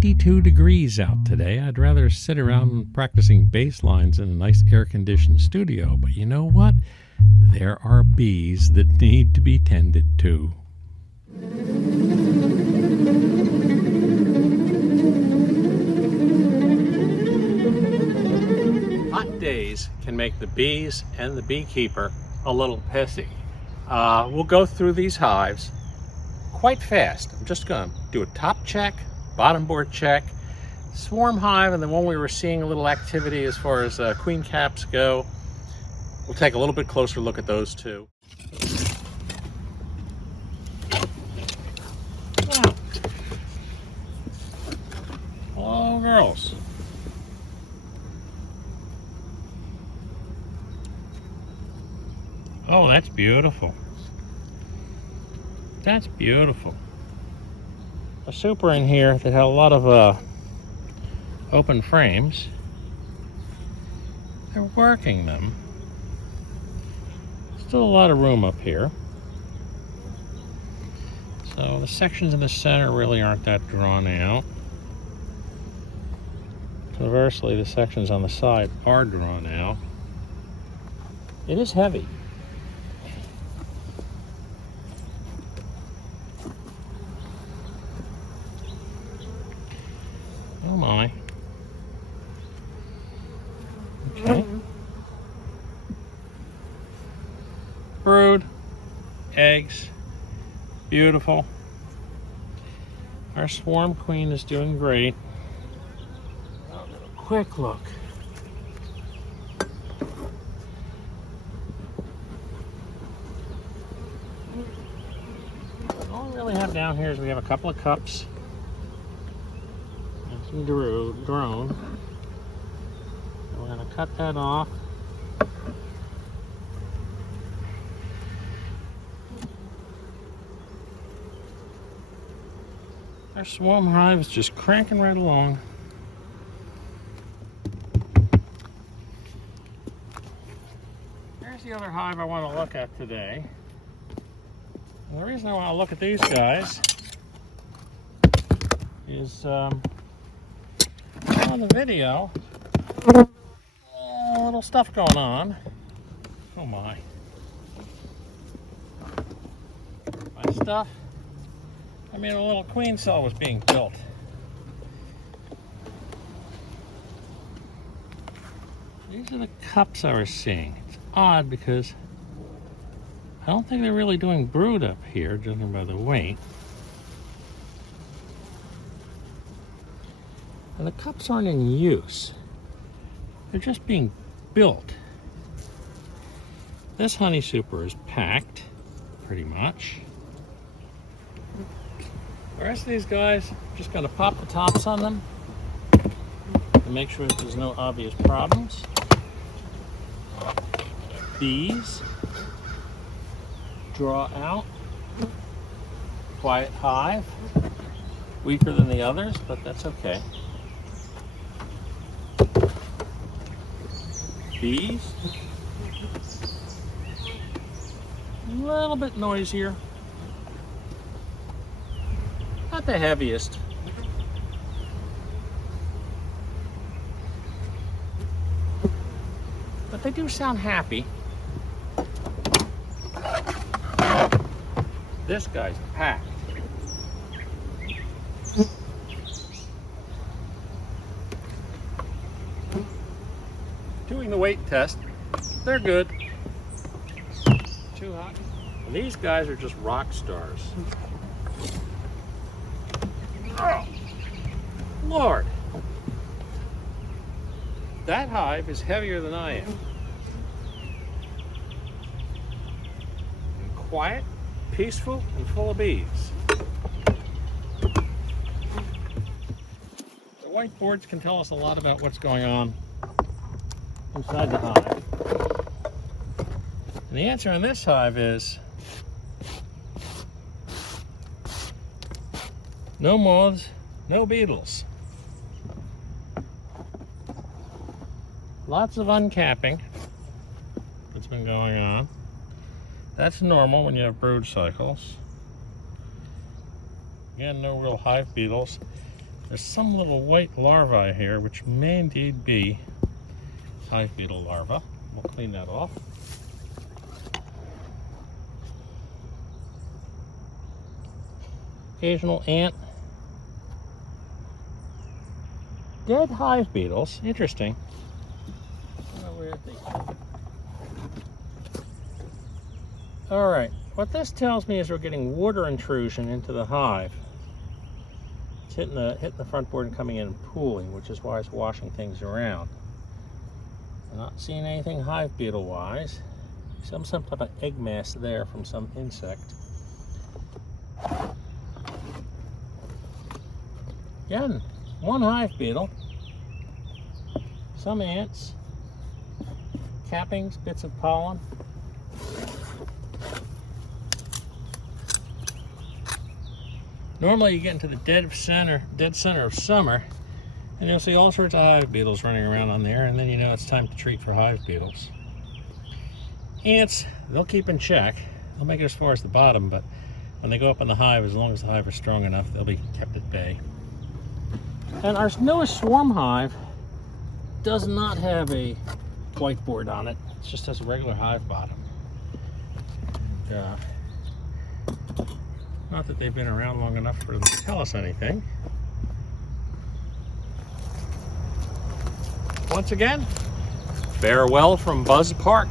92 degrees out today. I'd rather sit around practicing bass lines in a nice air-conditioned studio, but you know what? There are bees that need to be tended to. Hot days can make the bees and the beekeeper a little pissy. We'll go through these hives quite fast. I'm just going to do a top check, bottom board check, swarm hive, and then when we were seeing a little activity as far as queen caps go, we'll take a little bit closer look at those too. Wow. Hello, girls. Oh, that's beautiful. That's beautiful. A super in here that had a lot of open frames. They're working them. Still a lot of room up here. So the sections in the center really aren't that drawn out. Conversely, the sections on the side are drawn out. It is heavy. Oh my. Okay. Brood, eggs, beautiful. Our swarm queen is doing great. Quick look. All we really have down here is we have a couple of cups. Some drone. We're going to cut that off. Our swarm hive is just cranking right along. Here's the other hive I want to look at today. And the reason I want to look at these guys is on the video, a little stuff going on. Oh my. My stuff? I mean, a little queen cell was being built. These are the cups I was seeing. It's odd because I don't think they're really doing brood up here, judging by the weight. And the cups aren't in use. They're just being built. This honey super is packed, pretty much. The rest of these guys, just gonna pop the tops on them to make sure that there's no obvious problems. These draw out. Quiet hive. Weaker than the others, but that's okay. Bees, a little bit noisier, not the heaviest, but they do sound happy. This guy's packed. Doing the weight test, they're good. Too hot. And these guys are just rock stars. Oh, Lord. That hive is heavier than I am. And quiet, peaceful, and full of bees. The whiteboards can tell us a lot about what's going on inside the hive. And the answer on this hive is no moths, no beetles. Lots of uncapping that's been going on. That's normal when you have brood cycles. Again, no real hive beetles. There's some little white larvae here, which may indeed be hive beetle larvae. We'll clean that off. Occasional ant. Dead hive beetles. Interesting. I don't know where they... All right, what this tells me is we're getting water intrusion into the hive. It's hitting the front board and coming in and pooling, which is why it's washing things around. I'm not seeing anything hive beetle wise. Some type of egg mass there from some insect. Again, one hive beetle, some ants, cappings, bits of pollen. Normally you get into the dead center of summer, and you'll see all sorts of hive beetles running around on there, and then you know it's time to treat for hive beetles. Ants, they'll keep in check. They'll make it as far as the bottom, but when they go up in the hive, as long as the hive is strong enough, they'll be kept at bay. And our newest swarm hive does not have a whiteboard on it. It just has a regular hive bottom. And, not that they've been around long enough for them to tell us anything. Once again, farewell from Buzz Park.